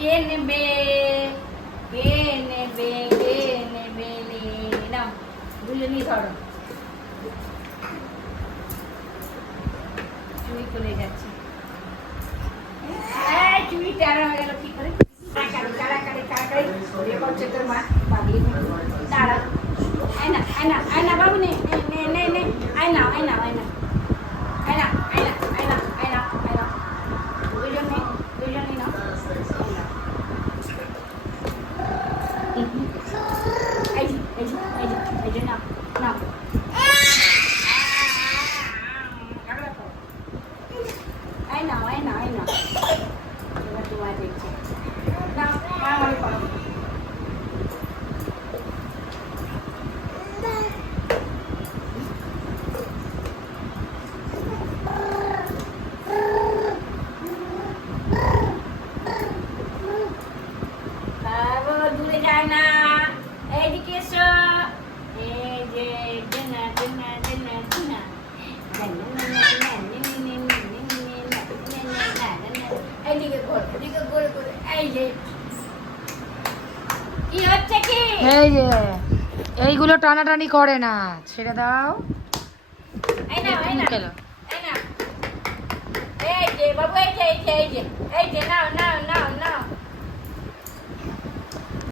কে নেবে কে নেবে কে নেবে নাও দুজনই ধরো চুরি করে যাচ্ছে চুরি টানা হয়ে গেল কি করে করছে তোর মা বাবলি দাঁড়া আয়না আয়না আয়না বাবু নে নে নে নে আয়না আয়না আয়না আয়না আয়না আয়না আয়না আয়না দুজনই নাও এই যে নাও নাও আয়না আয়না আয়না এবার তোমায় দেখছি নাও আমার করো দূরে যায় না এইদিকে এসো এই যে ডিনা ডিনা ডিনা ডিনা এইদিকে ঘোর এদিকে ঘোরে ঘোরে এই যে কি হচ্ছে কি এই যে এইগুলো টানাটানি করে না ছেড়ে দাও এই না এই না এই না এই যে বাবু এই যে এই যে এই যে নাও নাও নাও নাও